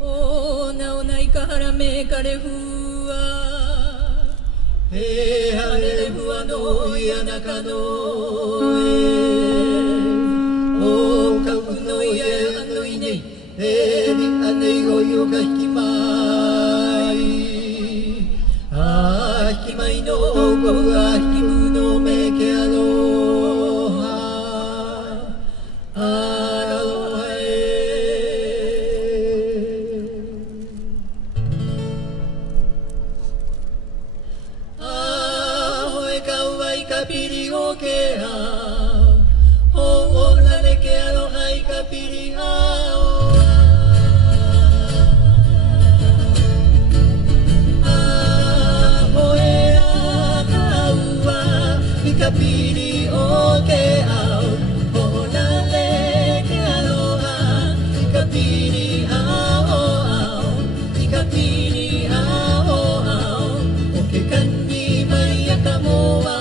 おなおないかはらめかれふわへはれれふわのやなかのおかうのやあのいねにあねごよがひきまいあひきまいのごがひきむのめけあのはあろはPiri o ke a o la le ke a lo ai ka piri a o a e a ka ua i ka piri o ke a o la le ke a lo a i ka piri a o i ka piri a o ke kani mai a ka moa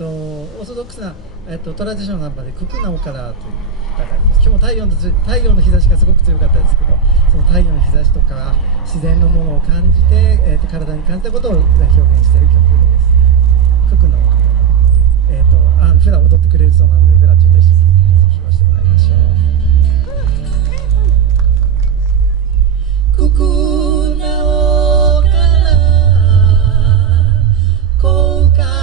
オーソドックスな、トラディショナルナンバーで「ククナオカラ」という歌があります。今日も太陽の日差しがすごく強かったですけど、その太陽の日差しとか自然のものを感じて、体に感じたことを表現している曲です。ククナオカラ、フラ踊ってくれるそうなので、フラちょっと一緒に聴かせてもらいましょう。ククナオカラコカ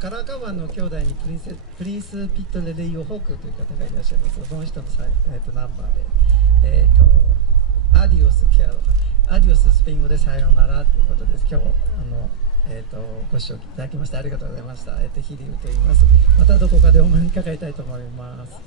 カラーカバーの兄弟にプリンス・ピット・レレイオ・ホークという方がいらっしゃいますが、その人のナンバーで、アディオス・ケアロアディオススペイン語でさようならということです。今日ご視聴いただきましてありがとうございました。ヒリウと言います。またどこかでお目にかかりたいと思います。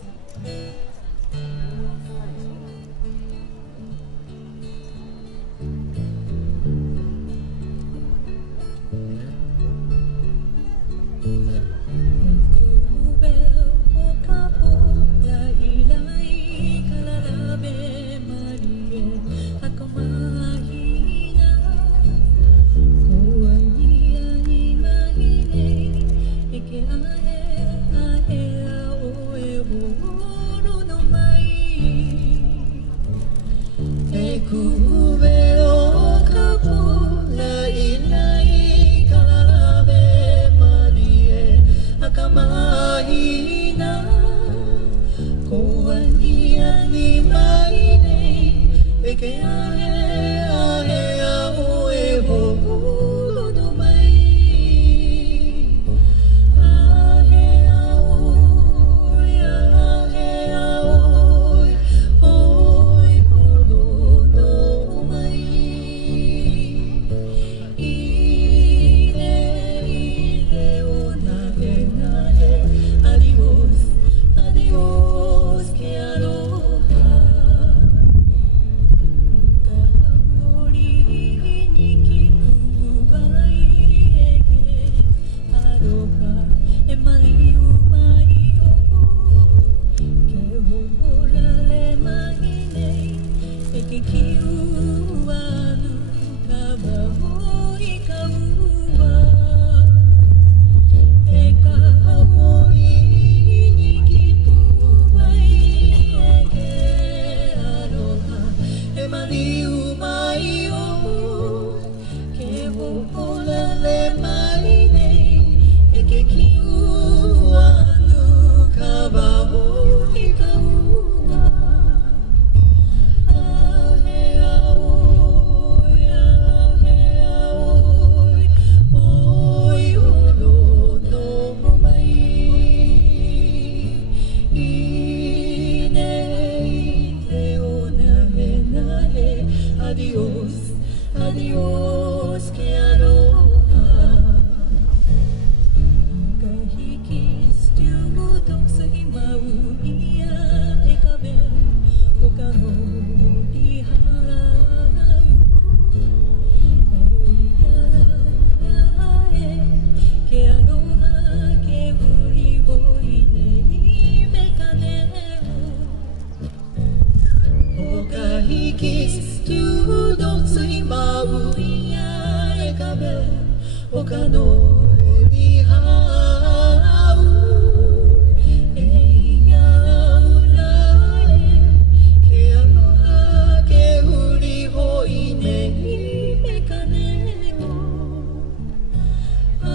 Ahe ahe a oe o oro no mai 他のリハウエイヤウラエケアのハケウリホイネイメカネオア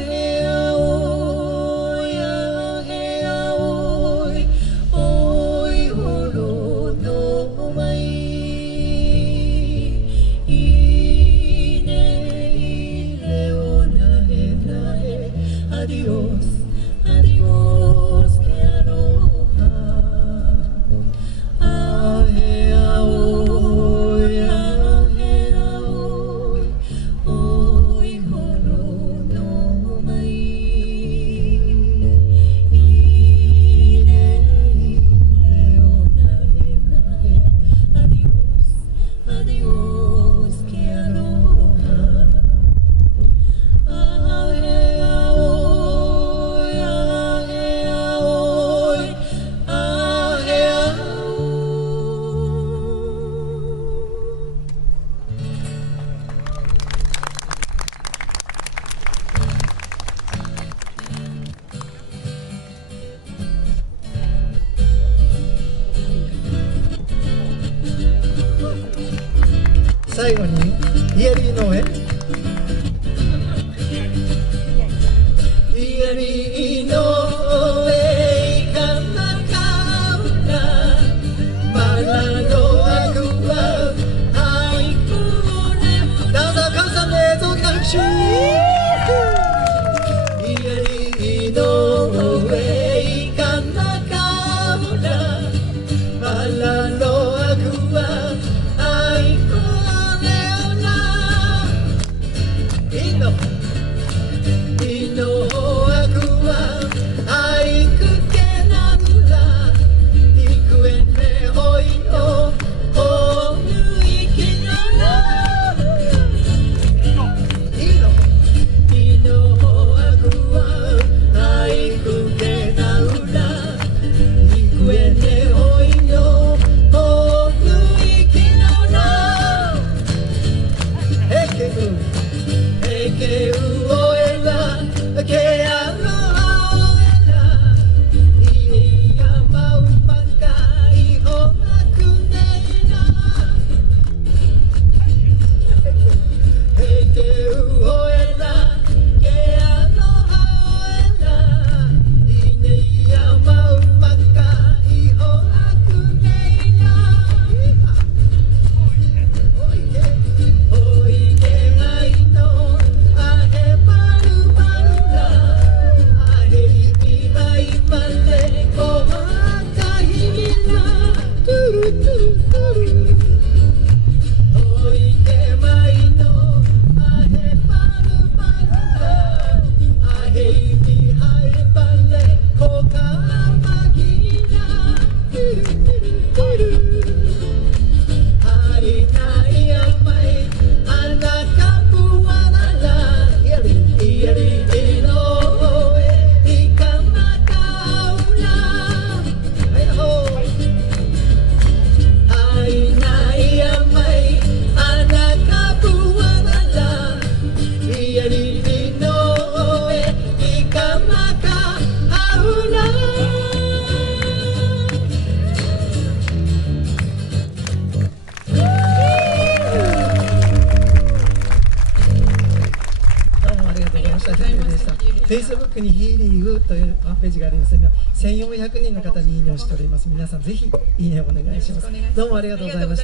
ヘアオイアヘアオイオイホロのマイAdiós, adiós, que aloha. Ahe aoi, ahe aoi, oi horo no mai. Ire, ire, o nahe, nahe. Adiós, adiós, que aloha.最後にイエリーの絵イエリーの絵かなかうらまらのあぐはあいくねどうぞ皆さんでぞ拍手イエリーの絵かなかうらまらのあぐはあいくFacebook にヒーリングというワンページがありますが、1400人の方にいいねをしております。皆さんぜひいいねをお願いします。どうもありがとうございました。